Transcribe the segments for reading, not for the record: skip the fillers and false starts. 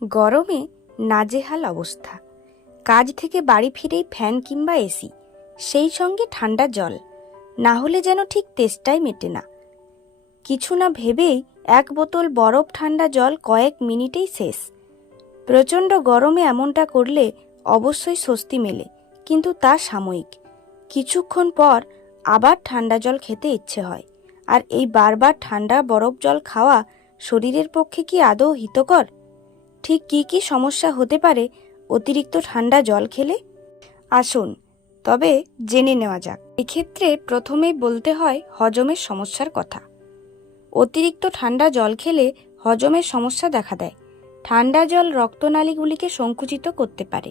গরমে নাজেহাল অবস্থা। কাজ থেকে বাড়ি ফিরেই ফ্যান কিংবা এসি, সেই সঙ্গে ঠান্ডা জল, না হলে যেন ঠিক তেষ্টাই মেটে না। কিছু না ভেবেই এক বোতল বরফ ঠান্ডা জল কয়েক মিনিটেই শেষ। প্রচণ্ড গরমে এমনটা করলে অবশ্যই স্বস্তি মেলে, কিন্তু তা সাময়িক। কিছুক্ষণ পর আবার ঠান্ডা জল খেতে ইচ্ছে হয়। আর এই বারবার ঠান্ডা বরফ জল খাওয়া শরীরের পক্ষে কি আদৌ হিতকর? ঠিক কি কি সমস্যা হতে পারে অতিরিক্ত ঠান্ডা জল খেলে? আসুন তবে জেনে নেওয়া যাক। এক্ষেত্রে প্রথমেই বলতে হয় হজমের সমস্যার কথা। অতিরিক্ত ঠান্ডা জল খেলে হজমের সমস্যা দেখা দেয়। ঠান্ডা জল রক্তনালীগুলিকে সংকুচিত করতে পারে,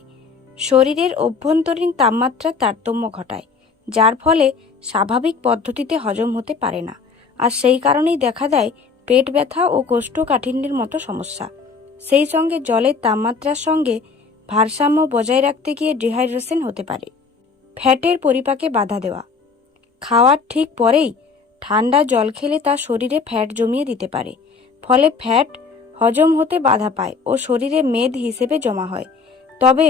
শরীরের অভ্যন্তরীণ তাপমাত্রার তারতম্য ঘটায়, যার ফলে স্বাভাবিক পদ্ধতিতে হজম হতে পারে না। আর সেই কারণেই দেখা দেয় পেট ব্যথা ও কোষ্ঠকাঠিন্যের মতো সমস্যা। সেই সঙ্গে জলের তাপমাত্রার সঙ্গে ভারসাম্য বজায় রাখতে গিয়ে ডিহাইড্রেশন হতে পারে। ফ্যাটের পরিপাকে বাধা দেওয়া। খাওয়ার ঠিক পরেই ঠান্ডা জল খেলে তা শরীরে ফ্যাট জমিয়ে দিতে পারে, ফলে ফ্যাট হজম হতে বাধা পায় ও শরীরে মেদ হিসেবে জমা হয়। তবে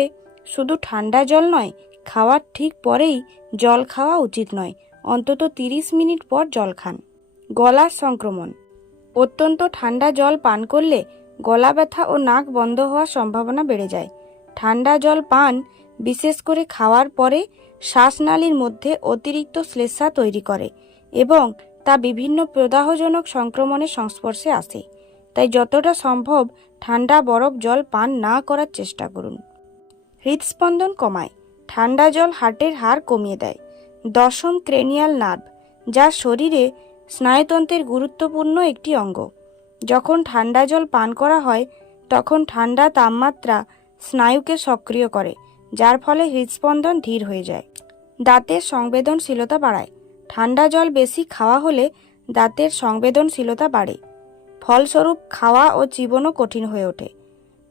শুধু ঠান্ডা জল নয়, খাওয়ার ঠিক পরেই জল খাওয়া উচিত নয়। অন্তত 30 মিনিট পর জল খান। গলার সংক্রমণ। অত্যন্ত ঠান্ডা জল পান করলে গলা ব্যথা ও নাক বন্ধ হওয়ার সম্ভাবনা বেড়ে যায়। ঠান্ডা জল পান, বিশেষ করে খাওয়ার পরে, শ্বাসনালীর মধ্যে অতিরিক্ত শ্লেষ্মা তৈরি করে এবং তা বিভিন্ন প্রদাহজনক সংক্রমণের সংস্পর্শে আসে। তাই যতটা সম্ভব ঠান্ডা বরফ জল পান না করার চেষ্টা করুন। হৃদস্পন্দন কমায়। ঠান্ডা জল হার্টের হার কমিয়ে দেয়। দশম ক্রেনিয়াল নার্ভ, যা শরীরে স্নায়ুতন্ত্রের গুরুত্বপূর্ণ একটি অঙ্গ। যখন ঠান্ডা জল পান করা হয় তখন ঠান্ডা তাপমাত্রা স্নায়ুকে সক্রিয় করে, যার ফলে হৃদস্পন্দন ধীর হয়ে যায়। দাঁতের সংবেদনশীলতা বাড়ায়। ঠান্ডা জল বেশি খাওয়া হলে দাঁতের সংবেদনশীলতা বাড়ে, ফলস্বরূপ খাওয়া ও চিবানো কঠিন হয়ে ওঠে।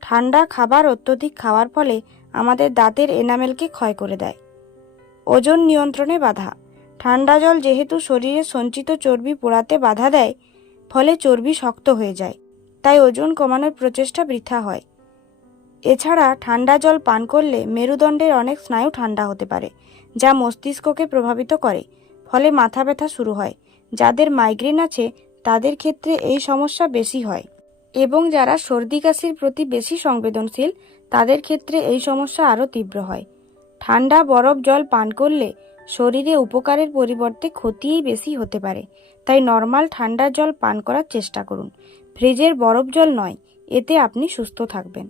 ঠান্ডা খাবার অত্যধিক খাওয়ার ফলে আমাদের দাঁতের এনামেলকে ক্ষয় করে দেয়। ওজন নিয়ন্ত্রণে বাধা। ঠান্ডা জল যেহেতু শরীরে সঞ্চিত চর্বি পোড়াতে বাধা দেয়, ফলে চর্বি শক্ত হয়ে যায়, তাই ওজন কমানোর প্রচেষ্টা বৃথা হয়। এছাড়া ঠান্ডা জল পান করলে মেরুদণ্ডের অনেক স্নায়ু ঠান্ডা হতে পারে, যা মস্তিষ্ককে প্রভাবিত করে, ফলে মাথা ব্যথা শুরু হয়। যাদের মাইগ্রেন আছে তাদের ক্ষেত্রে এই সমস্যা বেশি হয়, এবং যারা সর্দি কাশির প্রতি বেশি সংবেদনশীল তাদের ক্ষেত্রে এই সমস্যা আরও তীব্র হয়। ঠান্ডা বরফ জল পান করলে শরীরে উপকারের পরিবর্তে ক্ষতিই বেশি হতে পারে, তাই নর্মাল ঠান্ডা জল পান করার চেষ্টা করুন। ফ্রিজের বরফ জল নয়, এতে আপনি সুস্থ থাকবেন।